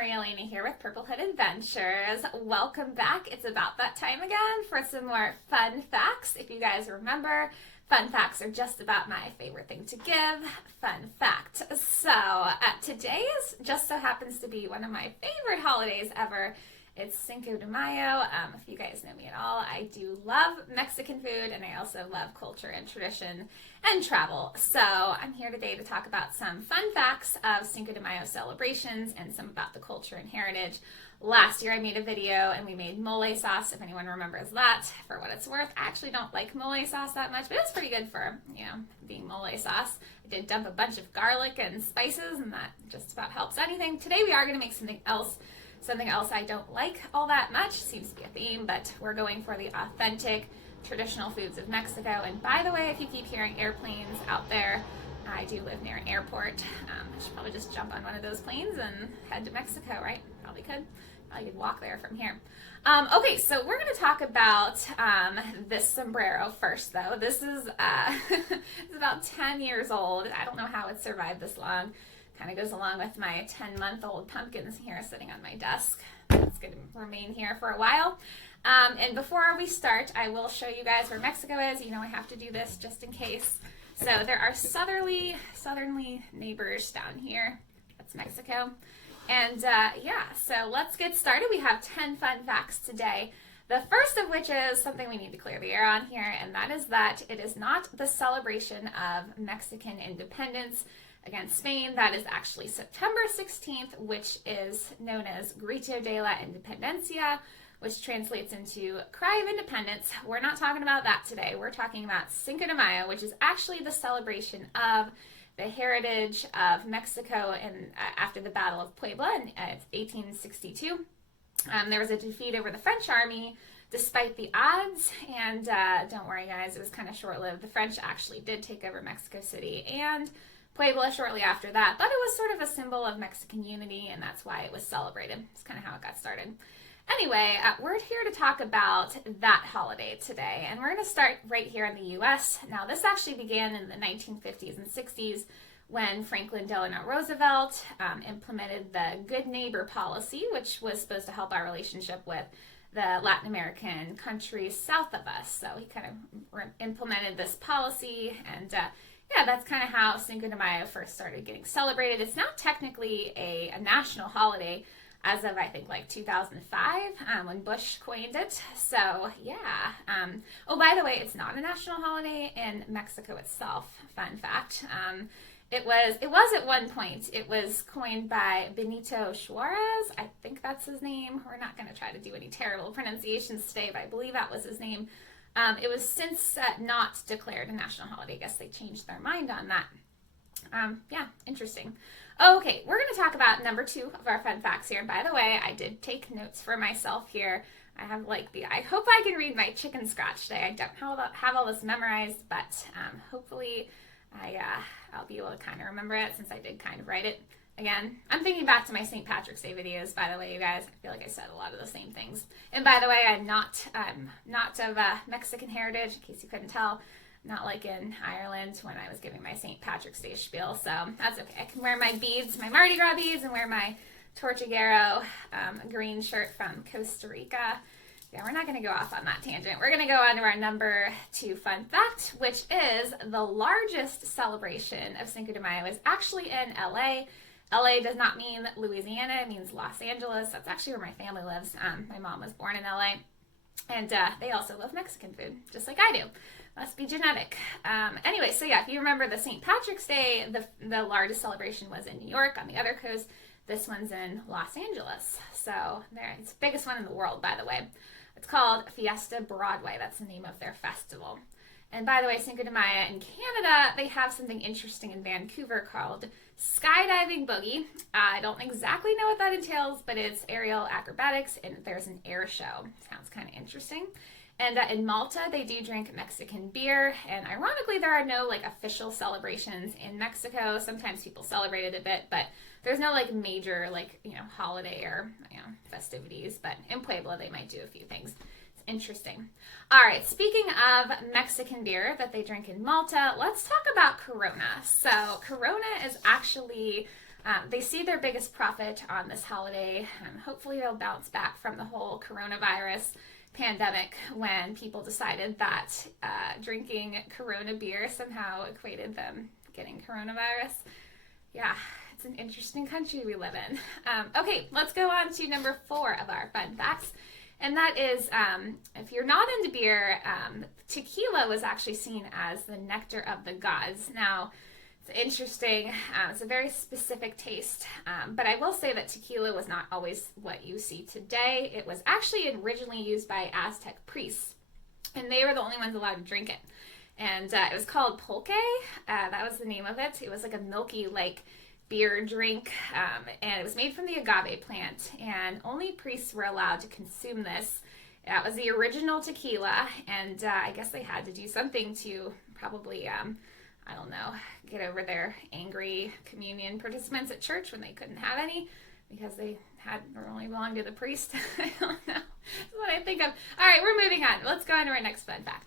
Maria Elena here with Purple Hood Adventures. Welcome back. It's about that time again for some more fun facts. If you guys remember, fun facts are just about my favorite thing to give, fun fact. So today just so happens to be one of my favorite holidays ever. It's Cinco de Mayo. If you guys know me at all, I do love Mexican food, and I also love culture and tradition and travel. So I'm here today to talk about some fun facts of Cinco de Mayo celebrations and some about the culture and heritage. Last year I made a video and we made mole sauce, if anyone remembers that. For what it's worth, I actually don't like mole sauce that much, but it was pretty good for, being mole sauce. I did dump a bunch of garlic and spices, and that just about helps anything. Today we are going to make something else I don't like all that much. Seems to be a theme, but we're going for the authentic traditional foods of Mexico. And by the way, if you keep hearing airplanes out there, I do live near an airport. I should probably just jump on one of those planes and head to Mexico, right? Probably could walk there from here. Okay, so we're going to talk about this sombrero first, though. This is it's about 10 years old. I don't know how it survived this long. Kind of goes along with my 10-month-old pumpkins here sitting on my desk. It's going to remain here for a while. And before we start, I will show you guys where Mexico is. I have to do this just in case. So there are southerly neighbors down here. That's Mexico. And so let's get started. We have 10 fun facts today. The first of which is something we need to clear the air on here, and that is that it is not the celebration of Mexican independence against Spain. That is actually September 16th, which is known as Grito de la Independencia, which translates into Cry of Independence. We're not talking about that today. We're talking about Cinco de Mayo, which is actually the celebration of the heritage of Mexico after the Battle of Puebla in 1862. There was a defeat over the French army despite the odds, and don't worry guys, it was kind of short-lived. The French actually did take over Mexico City and Puebla shortly after that, but it was sort of a symbol of Mexican unity, and that's why it was celebrated. It's kind of how it got started. Anyway, we're here to talk about that holiday today, and we're going to start right here in the U.S. Now, this actually began in the 1950s and 60s when Franklin Delano Roosevelt implemented the Good Neighbor policy, which was supposed to help our relationship with the Latin American countries south of us. So he kind of implemented this policy, and that's kind of how Cinco de Mayo first started getting celebrated. It's now technically a national holiday as of, I think, like 2005, when Bush coined it. So, oh, by the way, it's not a national holiday in Mexico itself. Fun fact. It was at one point. It was coined by Benito Juarez. I think that's his name. We're not going to try to do any terrible pronunciations today, but I believe that was his name. It was since not declared a national holiday. I guess they changed their mind on that. Interesting. Okay, we're going to talk about number 2 of our fun facts here. By the way, I did take notes for myself here. I have I hope I can read my chicken scratch today. I don't have all this memorized, but hopefully I'll be able to kind of remember it since I did kind of write it. Again, I'm thinking back to my St. Patrick's Day videos, by the way, you guys. I feel like I said a lot of the same things. And by the way, I'm not of Mexican heritage, in case you couldn't tell. Not like in Ireland when I was giving my St. Patrick's Day spiel, so that's okay. I can wear my beads, my Mardi Gras beads, and wear my Tortuguero green shirt from Costa Rica. Yeah, we're not going to go off on that tangent. We're going to go on to our number 2 fun fact, which is the largest celebration of Cinco de Mayo is actually in LA. LA does not mean Louisiana, it means Los Angeles. That's actually where my family lives. My mom was born in LA, and they also love Mexican food, just like I do. Must be genetic. Anyway, so if you remember the St. Patrick's Day, the largest celebration was in New York on the other coast. This one's in Los Angeles. So it's the biggest one in the world, by the way. It's called Fiesta Broadway. That's the name of their festival. And by the way, Cinco de Mayo in Canada, they have something interesting in Vancouver called Skydiving Boogie. I don't exactly know what that entails, but it's aerial acrobatics, and there's an air show. Sounds kind of interesting. And in Malta, they do drink Mexican beer. And ironically, there are no official celebrations in Mexico. Sometimes people celebrate it a bit, but there's no major holiday or festivities. But in Puebla, they might do a few things. It's interesting. All right, speaking of Mexican beer that they drink in Malta, let's talk about Corona. So Corona is actually They see their biggest profit on this holiday. Hopefully they'll bounce back from the whole coronavirus pandemic when people decided that drinking Corona beer somehow equated them getting coronavirus. Yeah, it's an interesting country we live in. Okay, let's go on to number 4 of our fun facts. And that is, if you're not into beer, tequila was actually seen as the nectar of the gods. Now, it's interesting. It's a very specific taste. But I will say that tequila was not always what you see today. It was actually originally used by Aztec priests, and they were the only ones allowed to drink it. And it was called pulque. That was the name of it. It was like a milky, like, beer drink, and it was made from the agave plant, and only priests were allowed to consume this. That was the original tequila, and I guess they had to do something to probably, I don't know, get over their angry communion participants at church when they couldn't have any because they only belonged to the priest. I don't know. That's what I think of. All right, we're moving on. Let's go on to our next fun fact.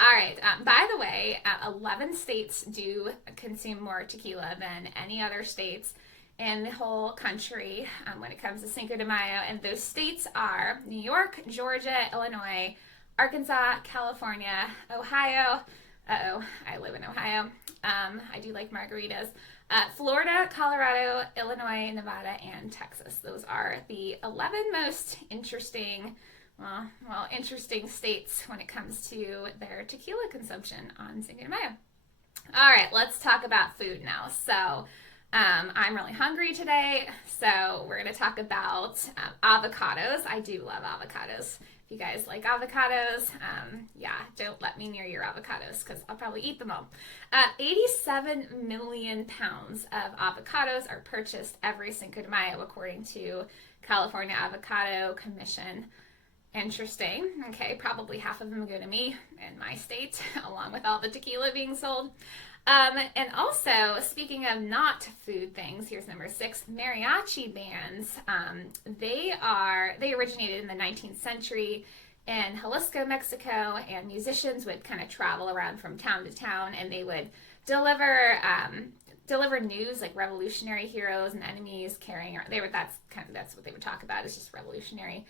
All right, by the way, 11 states do consume more tequila than any other states in the whole country when it comes to Cinco de Mayo, and those states are New York, Georgia, Illinois, Arkansas, California, Ohio. I live in Ohio. I do like margaritas. Florida, Colorado, Illinois, Nevada, and Texas. Those are the 11 most interesting states when it comes to their tequila consumption on Cinco de Mayo. All right, let's talk about food now. So I'm really hungry today, so we're going to talk about avocados. I do love avocados. If you guys like avocados, don't let me near your avocados because I'll probably eat them all. 87 million pounds of avocados are purchased every Cinco de Mayo, according to California Avocado Commission. Interesting. Okay, probably half of them go to me in my state, along with all the tequila being sold. And also, speaking of not food things, here's number 6, mariachi bands. They originated in the 19th century in Jalisco, Mexico, and musicians would kind of travel around from town to town, and they would deliver news like revolutionary heroes and enemies carrying. That's what they would talk about. Is just revolutionary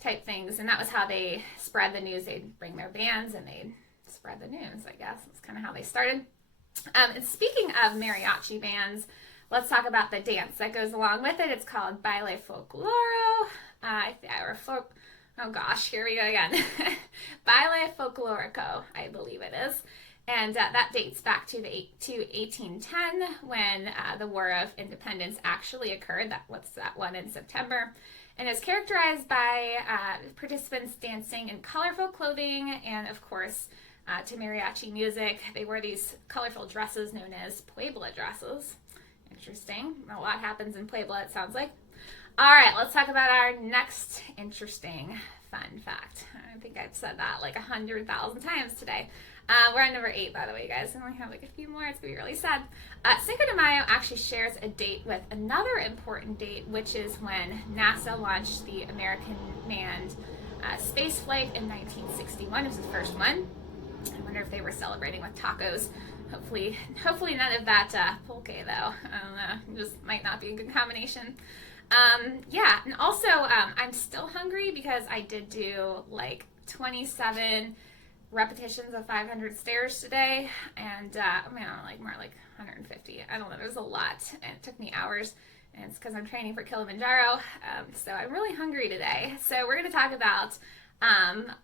type things, and that was how they spread the news. They'd bring their bands and they'd spread the news. I guess that's kind of how they started. And speaking of mariachi bands, let's talk about the dance that goes along with it. It's called baile folkloro, here we go again. Baile folklorico, I believe it is. And that dates back to 1810 when the War of Independence actually occurred. What's that one in September? And is characterized by participants dancing in colorful clothing and, of course, to mariachi music. They wear these colorful dresses known as Puebla dresses. Interesting. A lot happens in Puebla, it sounds like. All right, let's talk about our next interesting fun fact. I think I've said that like 100,000 times today. We're on number 8, by the way, you guys. I only have like a few more. It's going to be really sad. Cinco de Mayo actually shares a date with another important date, which is when NASA launched the American manned space flight in 1961. It was the first one. I wonder if they were celebrating with tacos. Hopefully none of that pulque, though. I don't know. It just might not be a good combination. And also, I'm still hungry because I did do like 27 repetitions of 500 stairs today, and more like 150. I don't know. There's a lot, and it took me hours, and it's because I'm training for Kilimanjaro. So I'm really hungry today. So we're going to talk about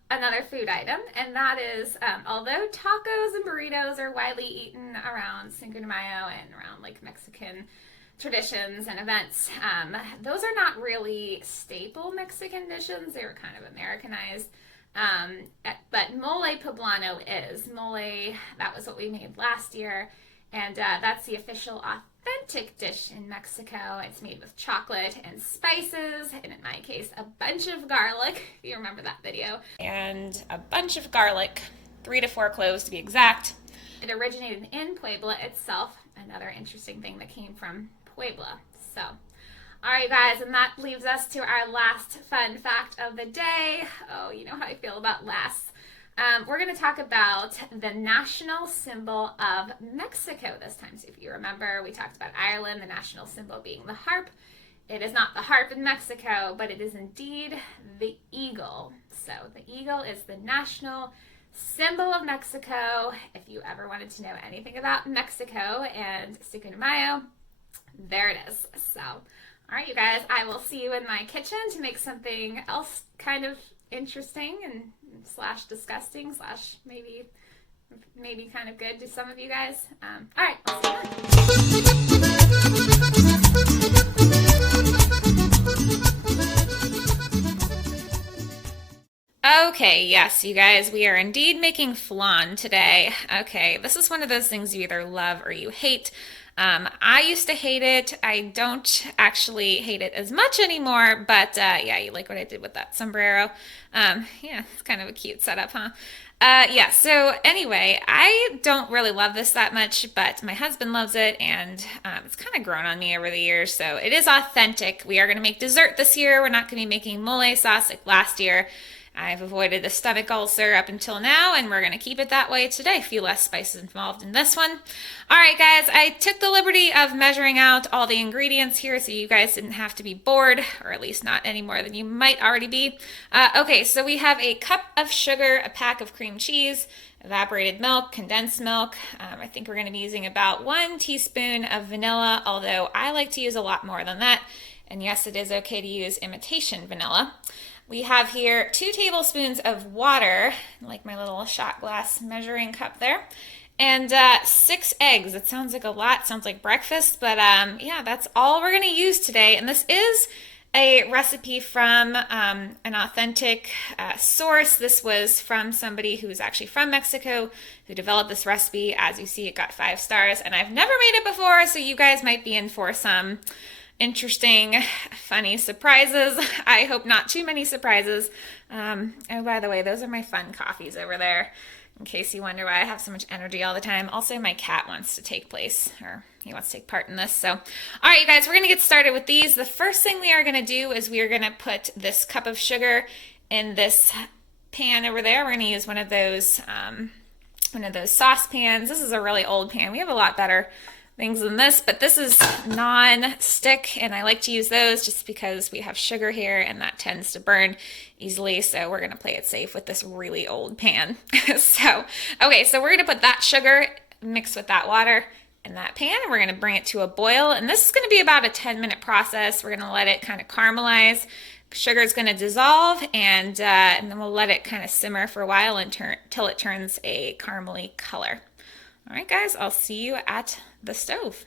another food item, and that is, although tacos and burritos are widely eaten around Cinco de Mayo and around like Mexican traditions and events, those are not really staple Mexican dishes. They were kind of Americanized. But mole poblano is. Mole, that was what we made last year, and that's the official authentic dish in Mexico. It's made with chocolate and spices, and in my case, a bunch of garlic, if you remember that video. And a bunch of garlic, 3 to 4 cloves to be exact. It originated in Puebla itself, another interesting thing that came from Puebla. So, all right, guys, and that leaves us to our last fun fact of the day. Oh, you know how I feel about lasts. We're going to talk about the national symbol of Mexico this time. So if you remember, we talked about Ireland, the national symbol being the harp. It is not the harp in Mexico, but it is indeed the eagle. So the eagle is the national symbol of Mexico. If you ever wanted to know anything about Mexico and Cinco de Mayo, there it is. So, all right, you guys, I will see you in my kitchen to make something else kind of interesting and slash disgusting slash maybe kind of good to some of you guys. All right, I'll see you then. Okay, yes, you guys, we are indeed making flan today. Okay, this is one of those things you either love or you hate. I used to hate it. I don't actually hate it as much anymore, but yeah, you like what I did with that sombrero. Yeah, it's kind of a cute setup, huh? Yeah, so anyway, I don't really love this that much, but my husband loves it, and it's kind of grown on me over the years, so it is authentic. We are going to make dessert this year. We're not going to be making mole sauce like last year. I've avoided the stomach ulcer up until now, and we're going to keep it that way today. A few less spices involved in this one. All right, guys, I took the liberty of measuring out all the ingredients here so you guys didn't have to be bored, or at least not any more than you might already be. Okay, so we have a cup of sugar, a pack of cream cheese, evaporated milk, condensed milk. I think we're going to be using about 1 teaspoon of vanilla, although I like to use a lot more than that. And yes, it is okay to use imitation vanilla. We have here 2 tablespoons of water, like my little shot glass measuring cup there, and 6 eggs. It sounds like a lot, sounds like breakfast, but yeah, that's all we're going to use today. And this is a recipe from an authentic source. This was from somebody who's actually from Mexico who developed this recipe. As you see, it got 5 stars, and I've never made it before, so you guys might be in for some interesting, funny surprises. I hope not too many surprises. Oh, by the way, those are my fun coffees over there, in case you wonder why I have so much energy all the time. Also, my cat wants to take place, or he wants to take part in this. So, all right, you guys, we're going to get started with these. The first thing we are going to do is we are going to put this cup of sugar in this pan over there. We're going to use one of those saucepans. This is a really old pan. We have a lot better things than this, but this is non-stick, and I like to use those just because we have sugar here and that tends to burn easily, so we're gonna play it safe with this really old pan. So we're gonna put that sugar mixed with that water in that pan, and we're gonna bring it to a boil, and this is gonna be about a 10-minute process. We're gonna let it kind of caramelize. Sugar is going to dissolve, and then we'll let it kind of simmer for a while until it turns a caramely color. All right, guys, I'll see you at the stove.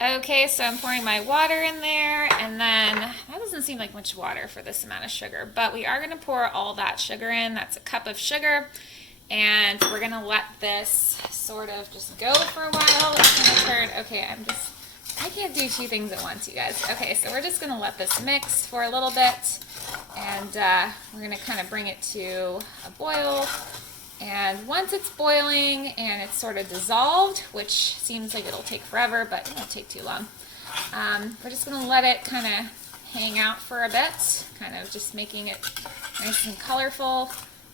Okay, so I'm pouring my water in there, and then that doesn't seem like much water for this amount of sugar, but we are going to pour all that sugar in. That's a cup of sugar, and we're going to let this sort of just go for a while. It's going to turn, okay, I can't do 2 things at once, you guys. Okay, so we're just going to let this mix for a little bit, and we're going to kind of bring it to a boil. And once it's boiling and it's sort of dissolved, which seems like it'll take forever, but it won't take too long, we're just going to let it kind of hang out for a bit, kind of just making it nice and colorful.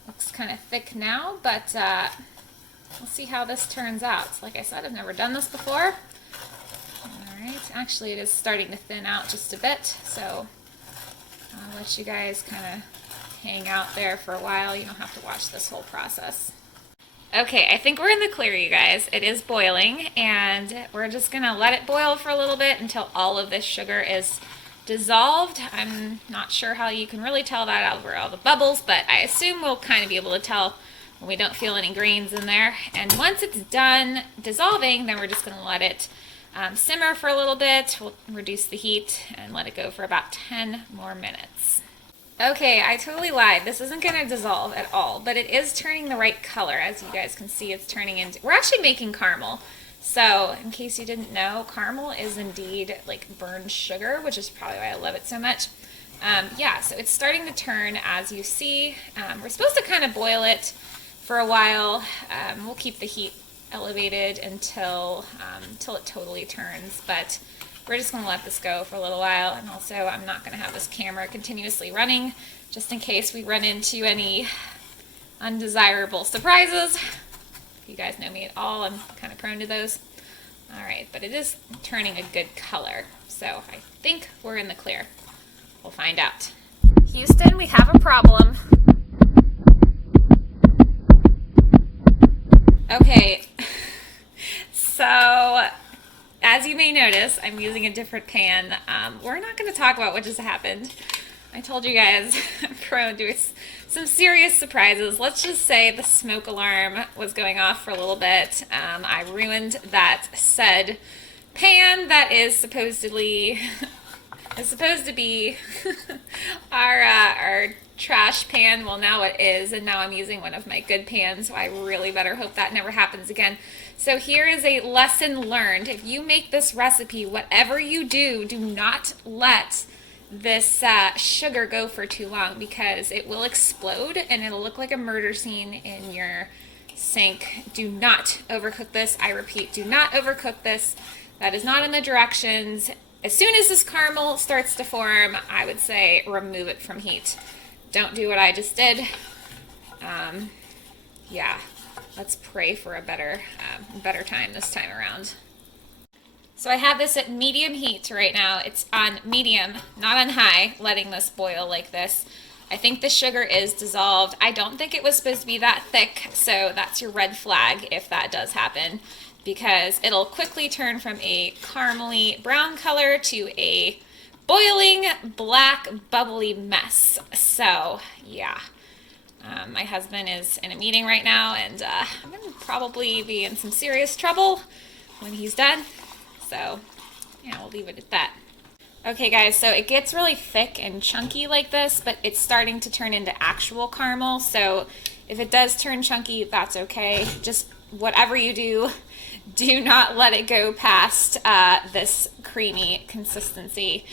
Looks kind of thick now, but we'll see how this turns out. So like I said, I've never done this before. All right, actually it is starting to thin out just a bit, so I'll let you guys kind of hang out there for a while. You don't have to watch this whole process. Okay, I think we're in the clear, you guys. It is boiling, and we're just gonna let it boil for a little bit until all of this sugar is dissolved. I'm not sure how you can really tell that out over all the bubbles, but I assume we'll kind of be able to tell when we don't feel any grains in there. And once it's done dissolving, then we're just gonna let it simmer for a little bit. We'll reduce the heat and let it go for about 10 more minutes. Okay, I totally lied. This isn't going to dissolve at all, but it is turning the right color. As you guys can see, it's turning into... We're actually making caramel. So, in case you didn't know, caramel is indeed like burned sugar, which is probably why I love it so much. Yeah, so it's starting to turn, as you see. We're supposed to kind of boil it for a while. We'll keep the heat elevated until it totally turns, but we're just going to let this go for a little while. And also, I'm not going to have this camera continuously running just in case we run into any undesirable surprises. You guys know me at all, I'm kind of prone to those. All right, but it is turning a good color, so I think we're in the clear. We'll find out. Houston, we have a problem. Okay, so as you may notice, I'm using a different pan. We're not going to talk about what just happened. I told you guys I'm prone to some serious surprises. Let's just say the smoke alarm was going off for a little bit. I ruined that said pan that is supposed to be our trash pan. Well, now it is, and now I'm using one of my good pans, so I really better hope that never happens again. So here is a lesson learned. If you make this recipe, whatever you do, do not let this sugar go for too long, because it will explode and it'll look like a murder scene in your sink. Do not overcook this. I repeat, do not overcook this. That is not in the directions. As soon as this caramel starts to form, I would say remove it from heat. Don't do what I just did. Yeah, let's pray for a better time this time around. So I have this at medium heat right now. It's on medium, not on high, letting this boil like this. I think the sugar is dissolved. I don't think it was supposed to be that thick, so that's your red flag if that does happen, because it'll quickly turn from a caramely brown color to a boiling black bubbly mess. So yeah, my husband is in a meeting right now, and I'm gonna probably be in some serious trouble when he's done. So yeah, we'll leave it at that. Okay guys, so it gets really thick and chunky like this, but it's starting to turn into actual caramel. So if it does turn chunky, that's okay. Just whatever you do, do not let it go past this creamy consistency.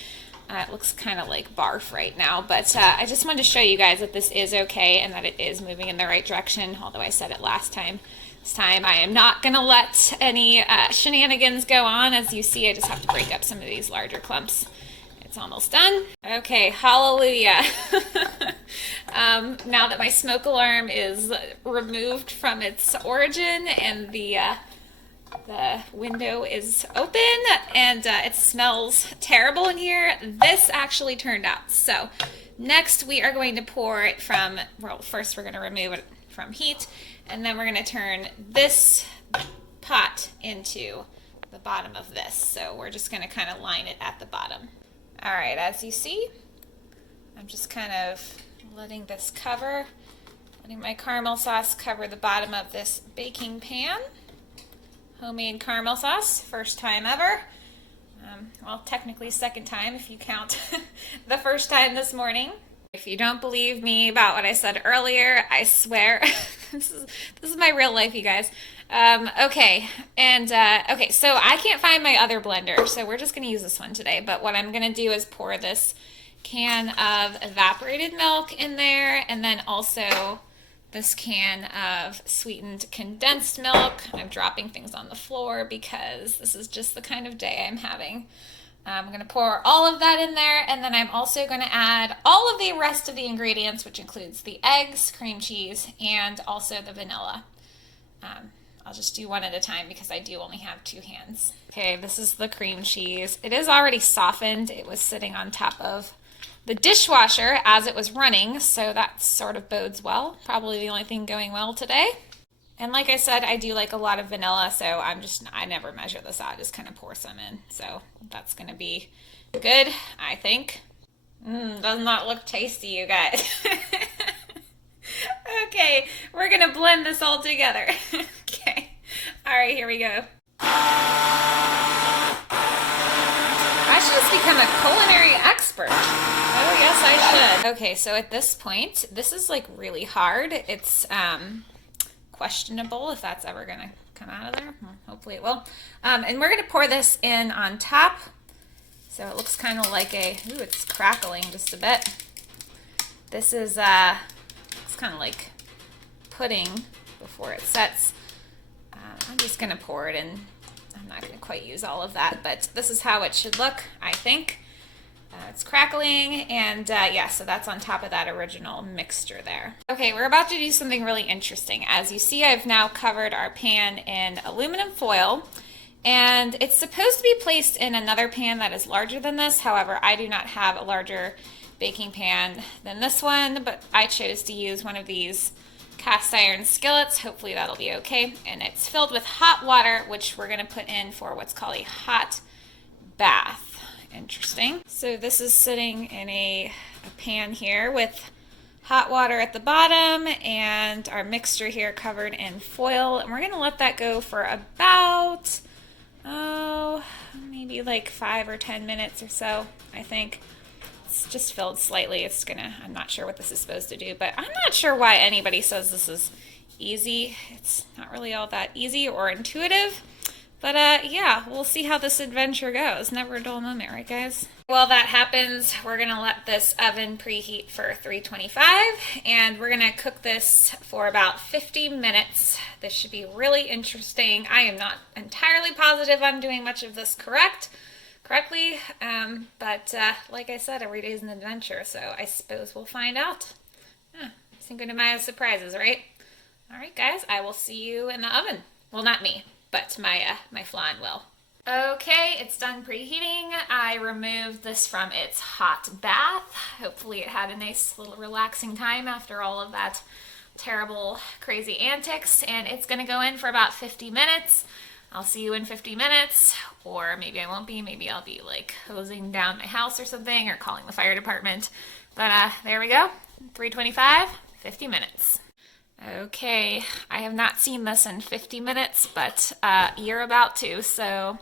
It looks kind of like barf right now, but I just wanted to show you guys that this is okay and that it is moving in the right direction, although I said it last time. This time I am not going to let any shenanigans go on. As you see, I just have to break up some of these larger clumps. It's almost done. Okay, hallelujah. Now that my smoke alarm is removed from its origin and the window is open and it smells terrible in here, this actually turned out. So next we are going to pour it from, well, first we're going to remove it from heat, and then we're going to turn this pot into the bottom of this. So we're just going to kind of line it at the bottom. All right, as you see, I'm just kind of letting this cover, letting my caramel sauce cover the bottom of this baking pan. Homemade caramel sauce, first time ever. Well, technically second time if you count the first time this morning. If you don't believe me about what I said earlier, I swear, this is my real life, you guys. Okay, so I can't find my other blender, so we're just going to use this one today. But what I'm going to do is pour this can of evaporated milk in there, and then also this can of sweetened condensed milk. I'm dropping things on the floor because this is just the kind of day I'm having. I'm going to pour all of that in there, and then I'm also going to add all of the rest of the ingredients, which includes the eggs, cream cheese, and also the vanilla. I'll just do one at a time because I do only have two hands. Okay, this is the cream cheese. It is already softened. It was sitting on top of the dishwasher as it was running, so that sort of bodes well. Probably the only thing going well today. And like I said, I do like a lot of vanilla, so I never measure this out, I just kind of pour some in. So that's gonna be good, I think. Does not look tasty, you guys. Okay, we're gonna blend this all together. Okay, all right, here we go. I should just become a culinary expert. Oh, yes, I should. Okay, so at this point, this is like really hard. It's questionable if that's ever gonna come out of there. Well, hopefully it will. And we're gonna pour this in on top. So it looks kind of like it's crackling just a bit. This is, it's kind of like pudding before it sets. I'm just gonna pour it in. I'm not gonna quite use all of that, but this is how it should look, I think. It's crackling, and yeah, so that's on top of that original mixture there. Okay, we're about to do something really interesting. As you see, I've now covered our pan in aluminum foil, and it's supposed to be placed in another pan that is larger than this. However, I do not have a larger baking pan than this one, but I chose to use one of these cast iron skillets. Hopefully that'll be okay. And it's filled with hot water, which we're going to put in for what's called a hot bath. Interesting. So this is sitting in a pan here with hot water at the bottom and our mixture here covered in foil. And we're going to let that go for about, maybe like 5 or 10 minutes or so, I think. It's just filled slightly. I'm not sure what this is supposed to do, but I'm not sure why anybody says this is easy. It's not really all that easy or intuitive. But yeah, we'll see how this adventure goes. Never a dull moment, right guys? While that happens, we're gonna let this oven preheat for 325, and we're gonna cook this for about 50 minutes. This should be really interesting. I am not entirely positive I'm doing much of this correctly, but like I said, every day is an adventure, so I suppose we'll find out. Cinco de Mayo surprises, right? All right, guys, I will see you in the oven. Well, not me, but my FLAN will. Okay, it's done preheating. I removed this from its hot bath. Hopefully it had a nice little relaxing time after all of that terrible, crazy antics, and it's gonna go in for about 50 minutes. I'll see you in 50 minutes, or maybe I won't be. Maybe I'll be like hosing down my house or something, or calling the fire department. But there we go, 325, 50 minutes. Okay, I have not seen this in 50 minutes, but you're about to, so...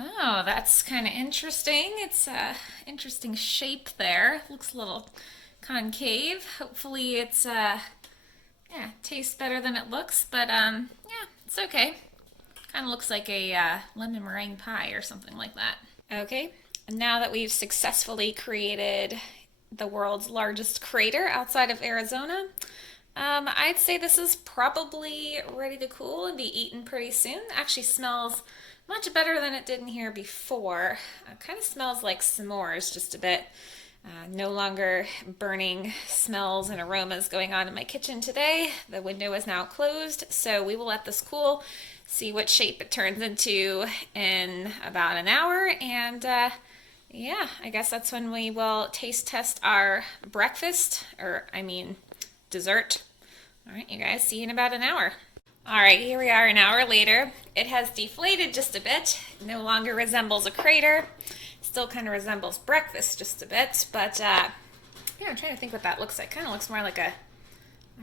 Oh, that's kind of interesting. It's a interesting shape there. Looks a little concave. Hopefully it's, tastes better than it looks, but yeah, it's okay. Kind of looks like a lemon meringue pie or something like that. Okay, and now that we've successfully created the world's largest crater outside of Arizona, I'd say this is probably ready to cool and be eaten pretty soon. Actually smells much better than it did in here before. It kind of smells like s'mores just a bit. No longer burning smells and aromas going on in my kitchen today. The window is now closed, so we will let this cool, see what shape it turns into in about an hour, and yeah, I guess that's when we will taste test our breakfast, dessert. All right, you guys, see you in about an hour. All right, here we are an hour later. It has deflated just a bit. No longer resembles a crater. Still kind of resembles breakfast just a bit, but yeah, I'm trying to think what that looks like. Kind of looks more like a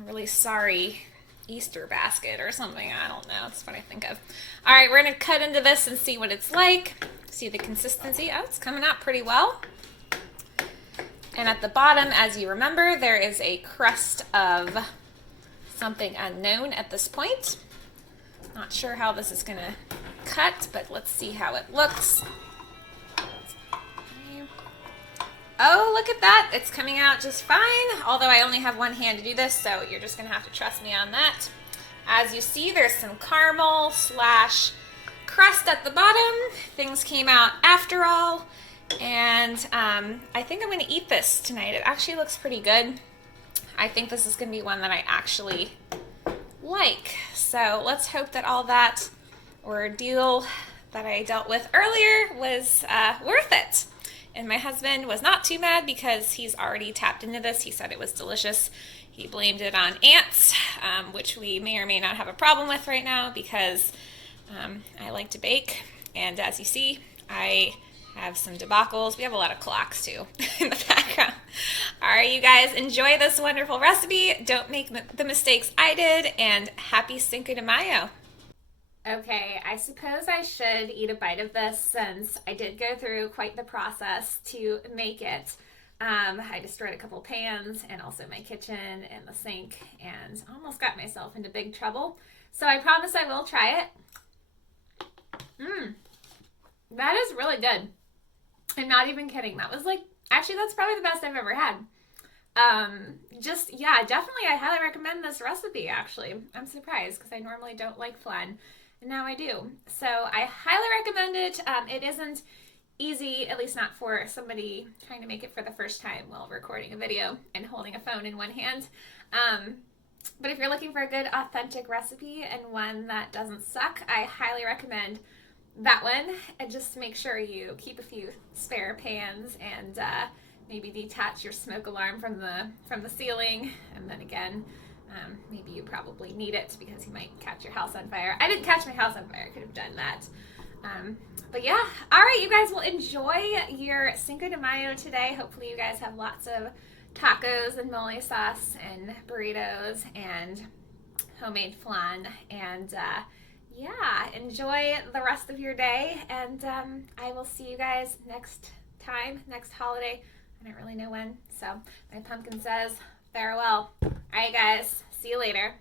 really sorry Easter basket or something. I don't know. That's what I think of. All right, we're gonna cut into this and see what it's like. See the consistency. Oh, it's coming out pretty well. And at the bottom, as you remember, there is a crust of something unknown at this point. Not sure how this is gonna cut, but let's see how it looks. Oh, look at that. It's coming out just fine, although I only have one hand to do this, so you're just gonna have to trust me on that. As you see, there's some caramel / crust at the bottom. Things came out after all, and I think I'm gonna eat this tonight. It actually looks pretty good. I think this is gonna be one that I actually like. So let's hope that all that ordeal that I dealt with earlier was worth it. And my husband was not too mad because he's already tapped into this. He said it was delicious. He blamed it on ants, which we may or may not have a problem with right now because I like to bake. And as you see, I have some debacles. We have a lot of clocks too in the background. All right, you guys, enjoy this wonderful recipe. Don't make the mistakes I did, and happy Cinco de Mayo. Okay, I suppose I should eat a bite of this since I did go through quite the process to make it. I destroyed a couple pans and also my kitchen and the sink and almost got myself into big trouble. So I promise I will try it. That is really good. I'm not even kidding. That was actually that's probably the best I've ever had. Definitely I highly recommend this recipe actually. I'm surprised because I normally don't like flan. And now I do. So I highly recommend it. It isn't easy, at least not for somebody trying to make it for the first time while recording a video and holding a phone in one hand. But if you're looking for a good authentic recipe and one that doesn't suck, I highly recommend that one. And just make sure you keep a few spare pans and maybe detach your smoke alarm from the ceiling. And then again, maybe you probably need it because you might catch your house on fire. I didn't catch my house on fire. I could have done that. But yeah, all right, you guys will enjoy your Cinco de Mayo today. Hopefully you guys have lots of tacos and mole sauce and burritos and homemade flan. And yeah, enjoy the rest of your day. And I will see you guys next time, next holiday. I don't really know when. So my pumpkin says farewell. All right, guys, see you later.